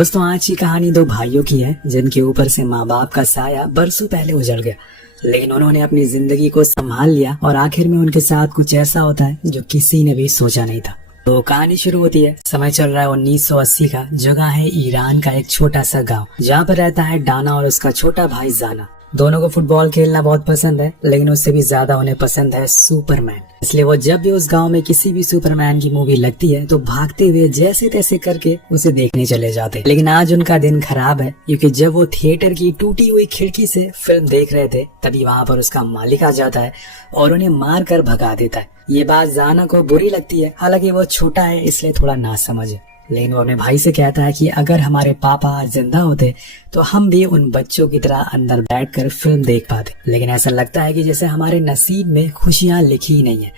दोस्तों आज की कहानी दो भाइयों की है जिनके ऊपर से माँ बाप का साया बरसों पहले उजड़ गया, लेकिन उन्होंने अपनी जिंदगी को संभाल लिया और आखिर में उनके साथ कुछ ऐसा होता है जो किसी ने भी सोचा नहीं था। तो कहानी शुरू होती है। समय चल रहा है 1980 का। जगह है ईरान का एक छोटा सा गांव, जहाँ पर रहता है डाना और उसका छोटा भाई जाना। दोनों को फुटबॉल खेलना बहुत पसंद है, लेकिन उससे भी ज्यादा उन्हें पसंद है सुपरमैन। इसलिए वो जब भी उस गांव में किसी भी सुपरमैन की मूवी लगती है तो भागते हुए जैसे तैसे करके उसे देखने चले जाते हैं। लेकिन आज उनका दिन खराब है, क्योंकि जब वो थिएटर की टूटी हुई खिड़की से फिल्म देख रहे थे तभी वहाँ पर उसका मालिक आ जाता है और उन्हें मार कर भगा देता है। ये बात जाना को बुरी लगती है, हालांकि वो छोटा है इसलिए थोड़ा नासमझ है। लेकिन वो अपने भाई से कहता है कि अगर हमारे पापा आज जिंदा होते तो हम भी उन बच्चों की तरह अंदर बैठकर फिल्म देख पाते। लेकिन ऐसा लगता है कि जैसे हमारे नसीब में खुशियां लिखी ही नहीं है।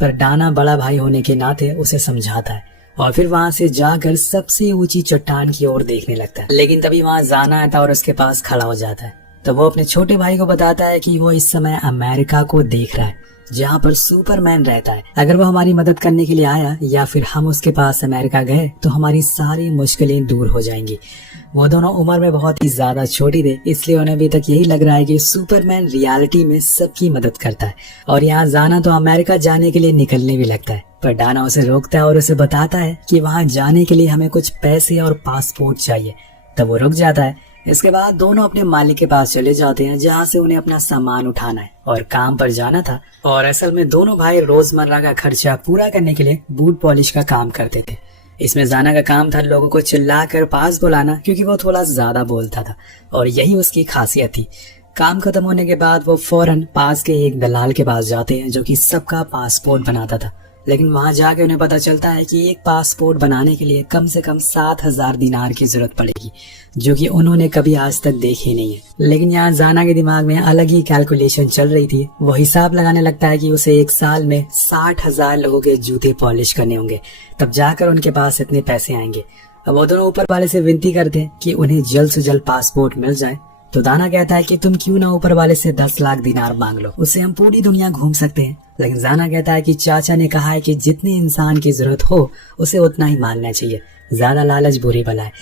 पर डाना बड़ा भाई होने के नाते उसे समझाता है और फिर वहाँ से जाकर सबसे ऊंची चट्टान की ओर देखने लगता है। लेकिन तभी वहाँ जाना आता और उसके पास खड़ा हो जाता है। तो वो अपने छोटे भाई को बताता है कि वो इस समय अमेरिका को देख रहा है, जहाँ पर सुपरमैन रहता है। अगर वो हमारी मदद करने के लिए आया या फिर हम उसके पास अमेरिका गए तो हमारी सारी मुश्किलें दूर हो जाएंगी। वो दोनों उम्र में बहुत ही ज्यादा छोटी थे, इसलिए उन्हें अभी तक यही लग रहा है कि सुपरमैन रियलिटी में सबकी मदद करता है। और यहाँ जाना तो अमेरिका जाने के लिए निकलने भी लगता है, पर डाना उसे रोकता है और उसे बताता है कि वहाँ जाने के लिए हमें कुछ पैसे और पासपोर्ट चाहिए। तब वो रुक जाता है। इसके बाद दोनों अपने मालिक के पास चले जाते हैं, जहाँ से उन्हें अपना सामान उठाना है और काम पर जाना था। और असल में दोनों भाई रोजमर्रा का खर्चा पूरा करने के लिए बूट पॉलिश का काम करते थे। इसमें जाना का काम था लोगों को चिल्लाकर पास बुलाना, क्योंकि वो थोड़ा ज्यादा बोलता था और यही उसकी खासियत थी। काम खत्म होने के बाद वो फौरन पास के एक दलाल के पास जाते हैं जो कि सबका पासपोर्ट बनाता था। लेकिन वहां जाके उन्हें पता चलता है कि एक पासपोर्ट बनाने के लिए कम से कम 7,000 दिनार की जरूरत पड़ेगी, जो कि उन्होंने कभी आज तक देखी नहीं है। लेकिन यहाँ जाना के दिमाग में अलग ही कैलकुलेशन चल रही थी। वो हिसाब लगाने लगता है कि उसे एक साल में 60,000 लोगों के जूते पॉलिश करने होंगे, तब जाकर उनके पास इतने पैसे आएंगे। अब वो दोनों ऊपर वाले से विनती करते हैं कि उन्हें जल्द से जल्द पासपोर्ट मिल जाए। तो दाना कहता है कि तुम क्यों ना ऊपर वाले से 10 लाख दिनार मांग लो, उससे हम पूरी दुनिया घूम सकते हैं। लेकिन जाना कहता है कि चाचा ने कहा है कि जितने इंसान की जरूरत हो उसे उतना ही मांगना चाहिए, ज्यादा लालच बुरी बला है।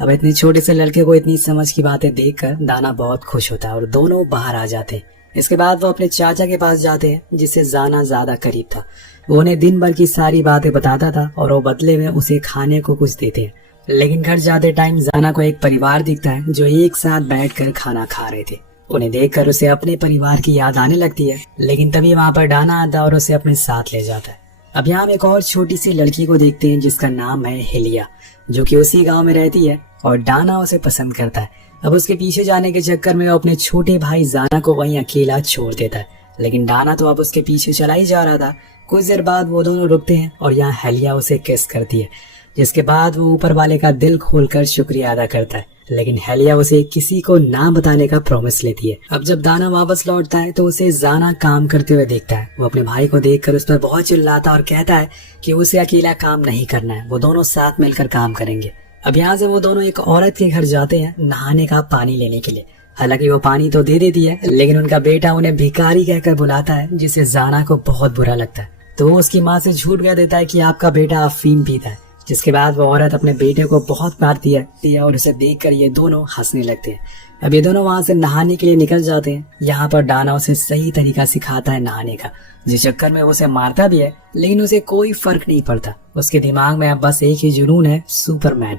अब इतने छोटे से लड़के को इतनी समझ की बातें देखकर दाना बहुत खुश होता है और दोनों बाहर आ जाते हैं। इसके बाद वो अपने चाचा के पास जाते हैं, जिससे जाना ज्यादा करीब था। वो उन्हें दिन भर की सारी बातें बताता था और वो बदले में उसे खाने को कुछ देते हैं। लेकिन घर जाते टाइम जाना को एक परिवार दिखता है जो एक साथ बैठकर खाना खा रहे थे। उन्हें देखकर उसे अपने परिवार की याद आने लगती है। लेकिन तभी वहाँ पर डाना आता और उसे अपने साथ ले जाता है। अब यहाँ हम एक और छोटी सी लड़की को देखते हैं जिसका नाम है हेलिया, जो कि उसी गांव में रहती है और डाना उसे पसंद करता है। अब उसके पीछे जाने के चक्कर में वो अपने छोटे भाई जाना को वहीं अकेला छोड़ देता है। लेकिन डाना तो अब उसके पीछे चला ही जा रहा था। कुछ देर बाद वो दोनों रुकते हैं और यहाँ हेलिया उसे किस करती है, जिसके बाद वो ऊपर वाले का दिल खोलकर शुक्रिया अदा करता है। लेकिन हेलिया उसे किसी को ना बताने का प्रॉमिस लेती है। अब जब दाना वापस लौटता है तो उसे जाना काम करते हुए देखता है। वो अपने भाई को देखकर उस पर बहुत चिल्लाता और कहता है कि उसे अकेला काम नहीं करना है, वो दोनों साथ मिलकर काम करेंगे। अब यहाँ से वो दोनों एक औरत के घर जाते हैं नहाने का पानी लेने के लिए। हालांकि वो पानी तो दे देती है, लेकिन उनका बेटा उन्हें भिखारी कहकर बुलाता है, जिससे जाना को बहुत बुरा लगता है। तो वो उसकी माँ से झूठ कह देता है कि आपका बेटा अफीम पीता है। जिसके बाद वो औरत अपने बेटे को बहुत मारती है और उसे देखकर ये दोनों हंसने लगते हैं। अब ये दोनों वहां से नहाने के लिए निकल जाते हैं। यहाँ पर डाना उसे सही तरीका सिखाता है नहाने का, जिस चक्कर में उसे मारता भी है, लेकिन उसे कोई फर्क नहीं पड़ता। उसके दिमाग में अब बस एक ही जुनून है, सुपरमैन।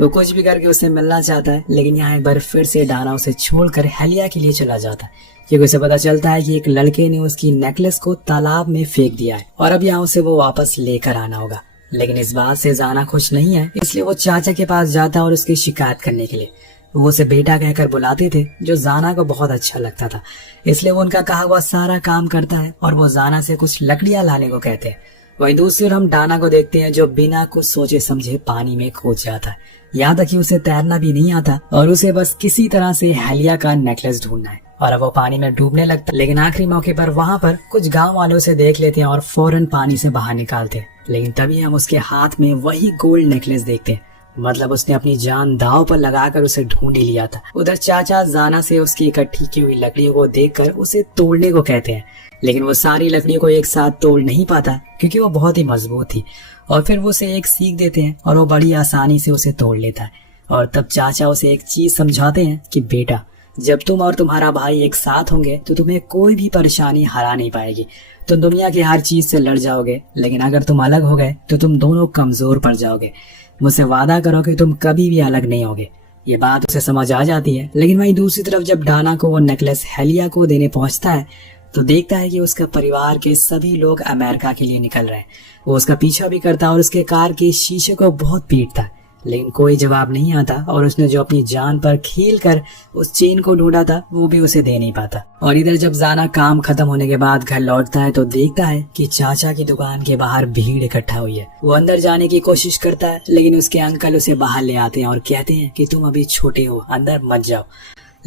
वो कुछ भी करके उससे मिलना चाहता है। लेकिन यहाँ एक बार फिर से डाना उसे छोड़कर हेलिया के लिए चला जाता है, क्योंकि उसे पता चलता है कि एक लड़के ने उसकी नेकलेस को तालाब में फेंक दिया है और अब यहाँ उसे वो वापस लेकर आना होगा। लेकिन इस बात से जाना खुश नहीं है, इसलिए वो चाचा के पास जाता है और उसकी शिकायत करने के लिए। वो उसे बेटा कहकर बुलाते थे, जो जाना को बहुत अच्छा लगता था। इसलिए वो उनका कहा हुआ सारा काम करता है और वो जाना से कुछ लकड़ियां लाने को कहते हैं। वहीं दूसरी ओर हम डाना को देखते हैं, जो बिना कुछ सोचे समझे पानी में कूद जाता है। यहाँ तक कि उसे तैरना भी नहीं आता और उसे बस किसी तरह से हेलिया का नेकलेस ढूंढना है। और अब वो पानी में डूबने लगता है। लेकिन आखिरी मौके पर वहाँ पर कुछ गांव वाले उसे देख लेते हैं और फौरन पानी से बाहर निकालते हैं। लेकिन तभी हम उसके हाथ में वही गोल्ड नेकलेस देखते हैं। मतलब उसने अपनी जान दांव पर लगाकर उसे ढूंढ ही लिया था। उधर चाचा जाना से उसकी इकट्ठी की हुई लकड़ियों को देखकर उसे तोड़ने को कहते हैं, लेकिन वो सारी लकड़ियों को एक साथ तोड़ नहीं पाता क्योंकि वो बहुत ही मजबूत थी। और फिर वो उसे एक सीख देते हैं और वो बड़ी आसानी से उसे तोड़ लेता है। और तब चाचा उसे एक चीज समझाते हैं कि बेटा, जब तुम और तुम्हारा भाई एक साथ होंगे तो तुम्हें कोई भी परेशानी हरा नहीं पाएगी। तुम दुनिया की हर चीज से लड़ जाओगे, लेकिन अगर तुम अलग हो गए तो तुम दोनों कमजोर पड़ जाओगे। मुझसे वादा करो कि तुम कभी भी अलग नहीं होगे। ये बात उसे समझ आ जाती है, लेकिन वहीं दूसरी तरफ जब डाना को वो नेकलेस हेलिया को देने पहुंचता है तो देखता है कि उसका परिवार के सभी लोग अमेरिका के लिए निकल रहे हैं। वो उसका पीछा भी करता है और उसके कार के शीशे को बहुत पीटता है, लेकिन कोई जवाब नहीं आता और उसने जो अपनी जान पर खेल कर उस चेन को ढूंढा था वो भी उसे दे नहीं पाता। और इधर जब जाना काम खत्म होने के बाद घर लौटता है तो देखता है कि चाचा की दुकान के बाहर भीड़ इकट्ठा हुई है। वो अंदर जाने की कोशिश करता है, लेकिन उसके अंकल उसे बाहर ले आते हैं और कहते हैं कि तुम अभी छोटे हो, अंदर मत जाओ।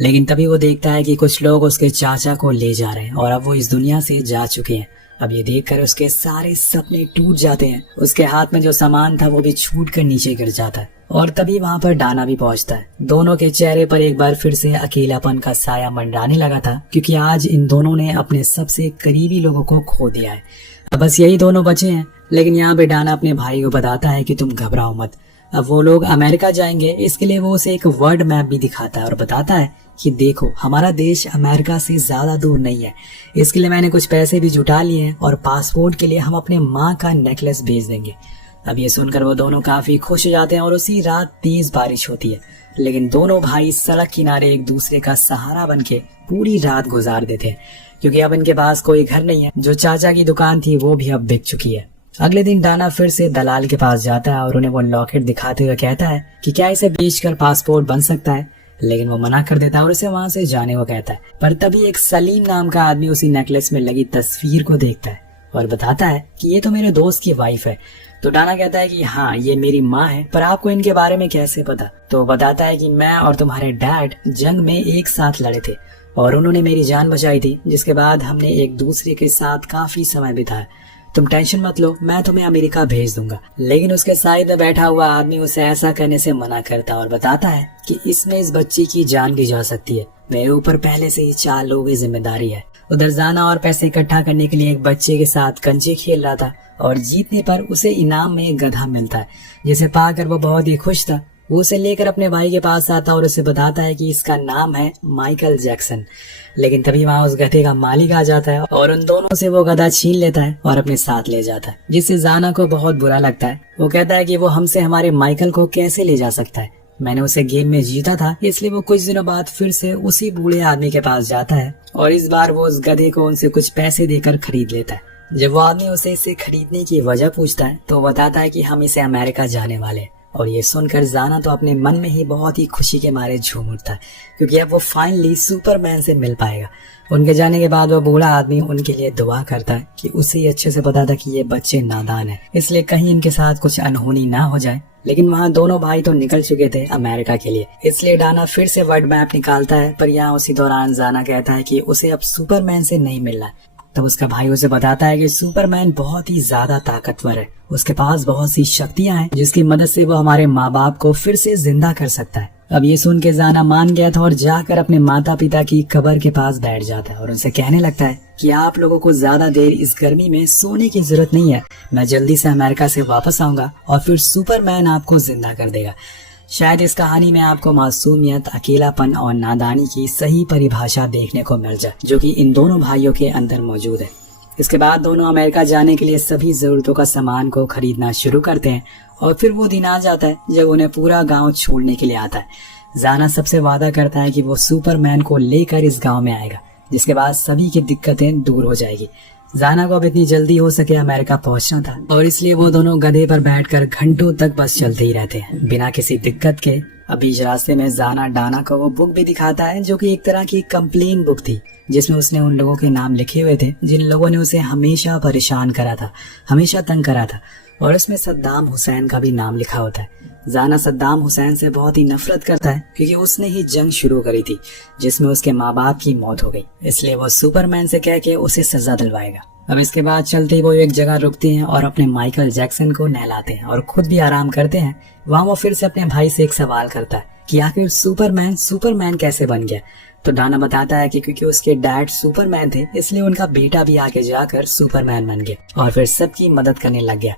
लेकिन तभी वो देखता है कि कुछ लोग उसके चाचा को ले जा रहे हैं और अब वो इस दुनिया से जा चुके हैं। अब ये देखकर उसके सारे सपने टूट जाते हैं। उसके हाथ में जो सामान था वो भी छूट कर नीचे गिर जाता है और तभी वहाँ पर डाना भी पहुँचता है। दोनों के चेहरे पर एक बार फिर से अकेलापन का साया मंडराने लगा था, क्योंकि आज इन दोनों ने अपने सबसे करीबी लोगों को खो दिया है। अब बस यही दोनों बचे हैं। लेकिन यहाँ पे डाना अपने भाई को बताता है कि तुम घबराओ मत, अब वो लोग अमेरिका जाएंगे। इसके लिए वो उसे एक वर्ल्ड मैप भी दिखाता है और बताता है कि देखो, हमारा देश अमेरिका से ज्यादा दूर नहीं है। इसके लिए मैंने कुछ पैसे भी जुटा लिए हैं और पासपोर्ट के लिए हम अपने माँ का नेकलेस भेज देंगे। अब ये सुनकर वो दोनों काफी खुश हो जाते हैं और उसी रात तेज बारिश होती है। लेकिन दोनों भाई सड़क किनारे एक दूसरे का सहारा बनके पूरी रात गुजार देते हैं, क्योंकि अब इनके पास कोई घर नहीं है। जो चाचा की दुकान थी वो भी अब बिक चुकी है। अगले दिन डाना फिर से दलाल के पास जाता है और उन्हें वो लॉकेट दिखाते हुए कहता है कि क्या इसे बेचकर पासपोर्ट बन सकता है, लेकिन वो मना कर देता है और उसे वहां से जाने को कहता है। पर तभी एक सलीम नाम का आदमी उसी नेकलेस में लगी तस्वीर को देखता है और बताता है कि ये तो मेरे दोस्त की वाइफ है। तो डाना कहता है कि हाँ, ये मेरी माँ है, पर आपको इनके बारे में कैसे पता? तो बताता है कि मैं और तुम्हारे डैड जंग में एक साथ लड़े थे और उन्होंने मेरी जान बचाई थी, जिसके बाद हमने एक दूसरे के साथ काफी समय बिताया। तुम टेंशन मत लो, मैं तुम्हें अमेरिका भेज दूंगा। लेकिन उसके साइड में बैठा हुआ आदमी उसे ऐसा करने से मना करता और बताता है कि इसमें इस बच्ची की जान भी जा सकती है। मेरे ऊपर पहले से ही 4 लोगों की जिम्मेदारी है। उधर जाना और पैसे इकट्ठा करने के लिए एक बच्चे के साथ कंचे खेल रहा था और जीतने पर उसे इनाम में एक गधा मिलता है, जिसे पाकर वो बहुत ही खुश था। वो उसे लेकर अपने भाई के पास आता और उसे बताता है कि इसका नाम है माइकल जैक्सन। लेकिन तभी वहाँ उस गधे का मालिक आ जाता है और उन दोनों से वो गधा छीन लेता है और अपने साथ ले जाता है, जिससे जाना को बहुत बुरा लगता है। वो कहता है कि वो हमसे हमारे माइकल को कैसे ले जा सकता है, मैंने उसे गेम में जीता था। इसलिए वो कुछ दिनों बाद फिर से उसी बूढ़े आदमी के पास जाता है और इस बार वो उस गधे को उनसे कुछ पैसे देकर खरीद लेता है। जब वो आदमी उसे इसे खरीदने की वजह पूछता है तो बताता है कि हम इसे अमेरिका जाने वाले हैं। और ये सुनकर जाना तो अपने मन में ही बहुत ही खुशी के मारे झूम उठता है, क्योंकि अब वो फाइनली सुपरमैन से मिल पाएगा। उनके जाने के बाद वो बूढ़ा आदमी उनके लिए दुआ करता है कि उसे ही अच्छे से पता था कि ये बच्चे नादान हैं, इसलिए कहीं इनके साथ कुछ अनहोनी ना हो जाए। लेकिन वहाँ दोनों भाई तो निकल चुके थे अमेरिका के लिए, इसलिए डाना फिर से वर्ल्ड मैप निकालता है। पर यहाँ उसी दौरान जाना कहता है कि उसे अब सुपरमैन से नहीं मिलना है। तब उसका भाई उसे बताता है कि सुपरमैन बहुत ही ज्यादा ताकतवर है, उसके पास बहुत सी शक्तियां हैं जिसकी मदद से वो हमारे माँ बाप को फिर से जिंदा कर सकता है। अब ये सुन के जाना मान गया था और जाकर अपने माता पिता की कब्र के पास बैठ जाता है और उनसे कहने लगता है कि आप लोगों को ज्यादा देर इस गर्मी में सोने की जरूरत नहीं है, मैं जल्दी से अमेरिका से वापस आऊंगा और फिर सुपरमैन आपको जिंदा कर देगा। शायद इस कहानी में आपको मासूमियत, अकेलापन और नादानी की सही परिभाषा देखने को मिल जाए, जो कि इन दोनों भाइयों के अंदर मौजूद है। इसके बाद दोनों अमेरिका जाने के लिए सभी जरूरतों का सामान को खरीदना शुरू करते हैं और फिर वो दिन आ जाता है जब उन्हें पूरा गांव छोड़ने के लिए आता है। जाना सबसे वादा करता है कि वो सुपरमैन को लेकर इस गांव में आएगा, जिसके बाद सभी की दिक्कतें दूर हो जाएगी। जाना को अब इतनी जल्दी हो सके अमेरिका पहुंचना था और इसलिए वो दोनों गधे पर बैठकर घंटों तक बस चलते ही रहते हैं बिना किसी दिक्कत के। अब बीच रास्ते में जाना डाना को वो बुक भी दिखाता है, जो कि एक तरह की कंप्लेन बुक थी, जिसमें उसने उन लोगों के नाम लिखे हुए थे जिन लोगों ने उसे हमेशा परेशान करा था, हमेशा तंग करा था। और इसमें सद्दाम हुसैन का भी नाम लिखा होता है। जाना सद्दाम हुसैन से बहुत ही नफरत करता है, क्योंकि उसने ही जंग शुरू करी थी जिसमें उसके माँ बाप की मौत हो गई। इसलिए वो सुपरमैन से कह के उसे सजा दिलवाएगा। अब इसके बाद चलते ही वो एक जगह रुकते हैं और अपने माइकल जैक्सन को नहलाते हैं और खुद भी आराम करते हैं। वहाँ वो फिर से अपने भाई से एक सवाल करता है कि आखिर सुपरमैन कैसे बन गया। तो डाना बताता है कि क्योंकि उसके डैड सुपरमैन थे, इसलिए उनका बेटा भी आगे जाकर सुपरमैन बन गया और फिर सबकी मदद करने लग गया।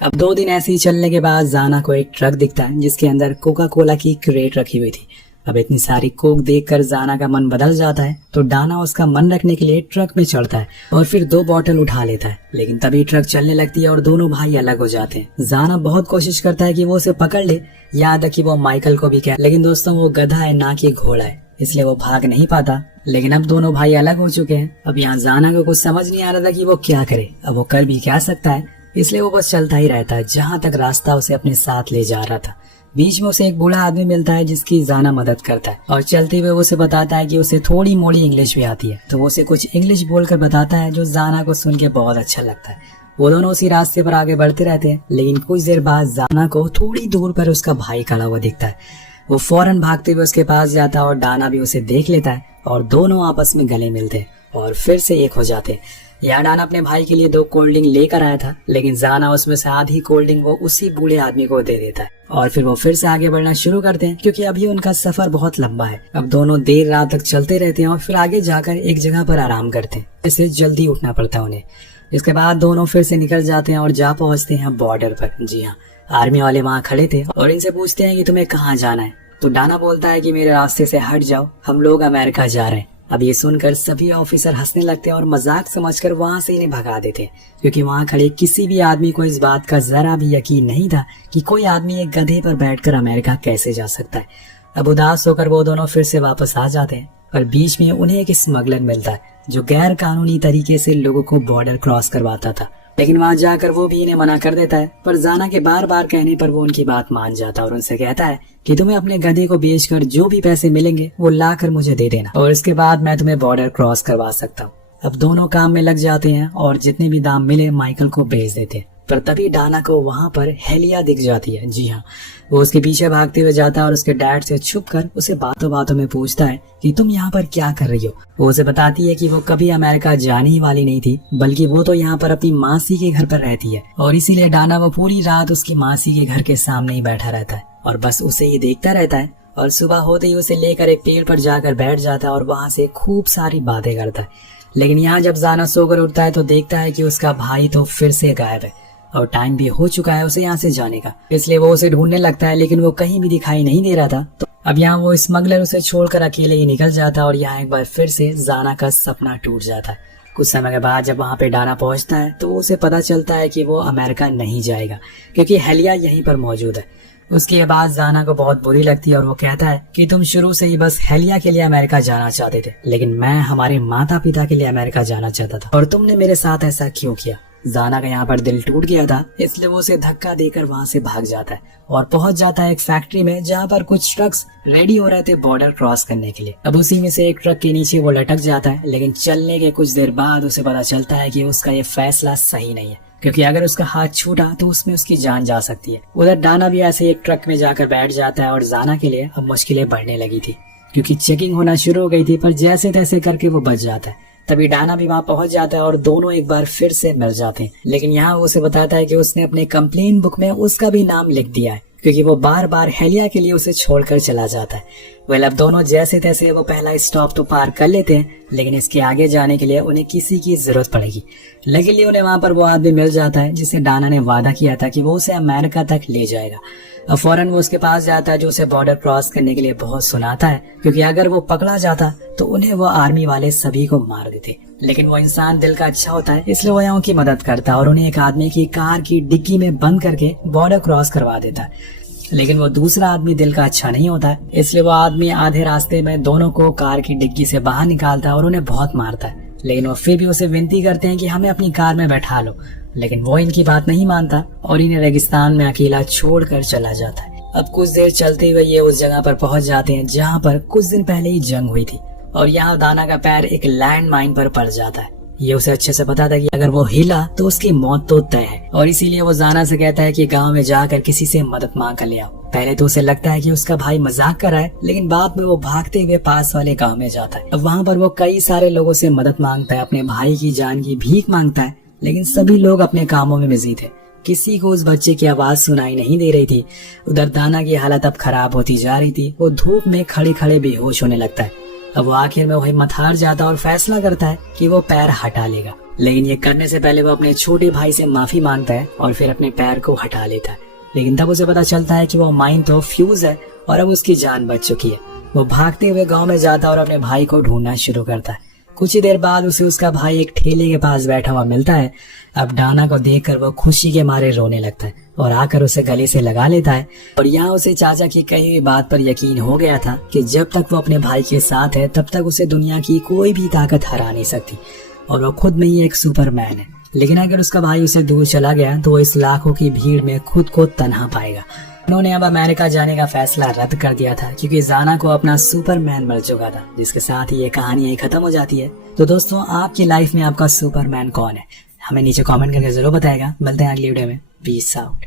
अब 2 दिन ऐसे ही चलने के बाद जाना को एक ट्रक दिखता है जिसके अंदर कोका कोला की क्रेट रखी हुई थी। अब इतनी सारी कोक देखकर जाना का मन बदल जाता है, तो डाना उसका मन रखने के लिए ट्रक में चढ़ता है और फिर 2 बॉटल उठा लेता है। लेकिन तभी ट्रक चलने लगती है और दोनों भाई अलग हो जाते हैं। जाना बहुत कोशिश करता है कि वो उसे पकड़ ले, याद है कि वो माइकल को भी कहे, लेकिन दोस्तों वो गधा है ना कि घोड़ा है, इसलिए वो भाग नहीं पाता। लेकिन अब दोनों भाई अलग हो चुके हैं। अब यहाँ जाना को कुछ समझ नहीं आ रहा था कि वो क्या करे। अब वो कर भी क्या सकता है, इसलिए वो बस चलता ही रहता है जहाँ तक रास्ता उसे अपने साथ ले जा रहा था। बीच में उसे एक बूढ़ा आदमी मिलता है जिसकी जाना मदद करता है और चलते हुए उसे बताता है कि उसे थोड़ी मोड़ी इंग्लिश भी आती है, तो वो उसे कुछ इंग्लिश बोलकर बताता है जो जाना को सुन के बहुत अच्छा लगता है। वो दोनों उसी रास्ते पर आगे बढ़ते रहते हैं। लेकिन कुछ देर बाद जाना को थोड़ी दूर पर उसका भाई खड़ा हुआ दिखता है। वो फौरन भागते हुए उसके पास जाता है और डाना भी उसे देख लेता है और दोनों आपस में गले मिलते हैं और फिर से एक हो जाते हैं। यहाँ डाना अपने भाई के लिए 2 कोल्ड ड्रिंक लेकर आया था, लेकिन जाना उसमें से आधी कोल्ड ड्रिंक वो उसी बूढ़े आदमी को दे देता है और फिर वो फिर से आगे बढ़ना शुरू करते हैं क्योंकि अभी उनका सफर बहुत लंबा है। अब दोनों देर रात तक चलते रहते हैं और फिर आगे जाकर एक जगह पर आराम करते हैं, इससे जल्दी उठना पड़ता है उन्हें। इसके बाद दोनों फिर से निकल जाते हैं और जा पहुंचते हैं बॉर्डर पर। जी हाँ, आर्मी वाले वहाँ खड़े थे और इनसे पूछते हैं कि तुम्हें कहाँ जाना है। तो डाना बोलता है कि मेरे रास्ते से हट जाओ, हम लोग अमेरिका जा रहे हैं। अब ये सुनकर सभी ऑफिसर हंसने लगते हैं और मजाक समझकर वहाँ से इन्हें भगा देते हैं, क्योंकि वहाँ खड़े किसी भी आदमी को इस बात का जरा भी यकीन नहीं था कि कोई आदमी एक गधे पर बैठकर अमेरिका कैसे जा सकता है। अब उदास होकर वो दोनों फिर से वापस आ जाते हैं और बीच में उन्हें एक स्मगलर मिलता है जो गैर कानूनी तरीके से लोगों को बॉर्डर क्रॉस करवाता था। लेकिन वहां जाकर वो भी इन्हें मना कर देता है, पर जाना के बार बार कहने पर वो उनकी बात मान जाता है और उनसे कहता है कि तुम्हें अपने गधे को बेचकर जो भी पैसे मिलेंगे वो लाकर मुझे दे देना और इसके बाद मैं तुम्हें बॉर्डर क्रॉस करवा सकता हूँ। अब दोनों काम में लग जाते हैं और जितने भी दाम मिले माइकल को भेज देते हैं। पर तभी डाना को वहाँ पर हेलिया दिख जाती है। जी हाँ, वो उसके पीछे भागते हुए जाता है और उसके डैड से छुपकर उसे बातों बातों में पूछता है कि तुम यहाँ पर क्या कर रही हो। वो उसे बताती है कि वो कभी अमेरिका जाने ही वाली नहीं थी, बल्कि वो तो यहाँ पर अपनी मासी के घर पर रहती है और इसीलिए डाना वो पूरी रात उसकी मासी के घर के सामने ही बैठा रहता है और बस उसे ही देखता रहता है। और सुबह होते ही उसे लेकर एक पेड़ पर जाकर बैठ जाता है और वहाँ से खूब सारी बातें करता है। लेकिन यहाँ जब जाना सोकर उठता है तो देखता है कि उसका भाई तो फिर से गायब है और टाइम भी हो चुका है उसे यहाँ से जाने का, इसलिए वो उसे ढूंढने लगता है, लेकिन वो कहीं भी दिखाई नहीं दे रहा था। तो अब यहाँ वो स्मगलर उसे छोड़कर अकेले ही निकल जाता है और यहाँ एक बार फिर से जाना का सपना टूट जाता है। कुछ समय के बाद जब वहाँ पे डाना पहुंचता है तो उसे पता चलता है कि वो अमेरिका नहीं जाएगा क्योंकि हेलिया यहीं पर मौजूद है। उसके बाद जाना को बहुत बुरी लगती है और वो कहता है कि तुम शुरू से ही बस हेलिया के लिए अमेरिका जाना चाहते थे, लेकिन मैं हमारे माता पिता के लिए अमेरिका जाना चाहता था और तुमने मेरे साथ ऐसा क्यों किया। जाना का यहाँ पर दिल टूट गया था, इसलिए वो उसे धक्का देकर वहाँ से भाग जाता है और पहुंच जाता है एक फैक्ट्री में जहाँ पर कुछ ट्रक्स रेडी हो रहे थे बॉर्डर क्रॉस करने के लिए। अब उसी में से एक ट्रक के नीचे वो लटक जाता है, लेकिन चलने के कुछ देर बाद उसे पता चलता है कि उसका ये फैसला सही नहीं है, क्योंकि अगर उसका हाथ छूटा तो उसमें उसकी जान जा सकती है। उधर डाना भी ऐसे एक ट्रक में जाकर बैठ जाता है और जाना के लिए अब मुश्किलें बढ़ने लगी थी क्योंकि चेकिंग होना शुरू हो गई थी, पर जैसे तैसे करके वो बच जाता है। तभी डाना भी वहाँ पहुंच जाता है और दोनों एक बार फिर से मिल जाते हैं, लेकिन यहाँ वो उसे बताता है कि उसने अपने कंप्लेन बुक में उसका भी नाम लिख दिया है क्योंकि वो बार बार हेलिया के लिए उसे छोड़कर चला जाता है। अब दोनों जैसे तैसे वो पहला स्टॉप तो पार कर लेते हैं, लेकिन इसके आगे जाने के लिए उन्हें किसी की जरूरत पड़ेगी। लकीली उन्हें वहाँ पर वो आदमी मिल जाता है जिसे डाना ने वादा किया था कि वो उसे अमेरिका तक ले जाएगा। अब फौरन वो उसके पास जाता है जो उसे बॉर्डर क्रॉस करने के लिए बहुत सुनाता है, क्योंकि अगर वो पकड़ा जाता तो उन्हें वो आर्मी वाले सभी को मार देते। लेकिन वो इंसान दिल का अच्छा होता है, इसलिए वो यहाँ की मदद करता है और उन्हें एक आदमी की कार की डिग्गी में बंद करके बॉर्डर क्रॉस करवा देता है। लेकिन वो दूसरा आदमी दिल का अच्छा नहीं होता है, इसलिए वो आदमी आधे रास्ते में दोनों को कार की डिग्गी से बाहर निकालता है और उन्हें बहुत मारता है। लेकिन वो फिर भी उसे विनती करते हैं कि हमें अपनी कार में बैठा लो, लेकिन वो इनकी बात नहीं मानता और इन्हें रेगिस्तान में अकेला छोड़कर चला जाता है। अब कुछ देर चलते हुए ये उस जगह पर पहुंच जाते हैं जहाँ पर कुछ दिन पहले ही जंग हुई थी और यहाँ दाना का पैर एक लैंड माइन पर पड़ जाता है। ये उसे अच्छे से पता था कि अगर वो हिला तो उसकी मौत तो तय है और इसीलिए वो जाना से कहता है कि गांव में जाकर किसी से मदद मांग कर ले आओ। पहले तो उसे लगता है कि उसका भाई मजाक कर रहा है, लेकिन बाद में वो भागते हुए पास वाले गांव में जाता है। अब वहाँ पर वो कई सारे लोगों से मदद मांगता है, अपने भाई की जान की भीख मांगता है, लेकिन सभी लोग अपने कामों में बिजी थे। किसी को उस बच्चे की आवाज सुनाई नहीं दे रही थी। उधर दाना की हालत अब खराब होती जा रही थी। वो धूप में खड़े खड़े बेहोश होने लगता है। अब वो आखिर में वो हिम्मत हार जाता और फैसला करता है कि वो पैर हटा लेगा। लेकिन ये करने से पहले वो अपने छोटे भाई से माफी मांगता है और फिर अपने पैर को हटा लेता है। लेकिन तब उसे पता चलता है कि वो माइन तो फ्यूज है और अब उसकी जान बच चुकी है। वो भागते हुए गांव में जाता और अपने भाई को ढूंढना शुरू करता है। कुछ ही देर बाद उसे उसका भाई एक ठेले के पास बैठा हुआ मिलता है। अब डाना को देखकर वो खुशी के मारे रोने लगता है और आकर उसे गले से लगा लेता है। और यहाँ उसे चाचा की कही हुई बात पर यकीन हो गया था कि जब तक वो अपने भाई के साथ है तब तक उसे दुनिया की कोई भी ताकत हरा नहीं सकती और वो खुद में ही एक सुपरमैन है। लेकिन अगर उसका भाई उसे दूर चला गया तो वो इस लाखों की भीड़ में खुद को तन्हा पाएगा। उन्होंने अब अमेरिका जाने का फैसला रद्द कर दिया था क्योंकि जाना को अपना सुपरमैन मिल चुका था, जिसके साथ ही ये कहानी यही खत्म हो जाती है। तो दोस्तों, आपकी लाइफ में आपका सुपरमैन कौन है? हमें नीचे कमेंट करके जरूर बताएगा। मिलते हैं अगली वीडियो में। Peace out.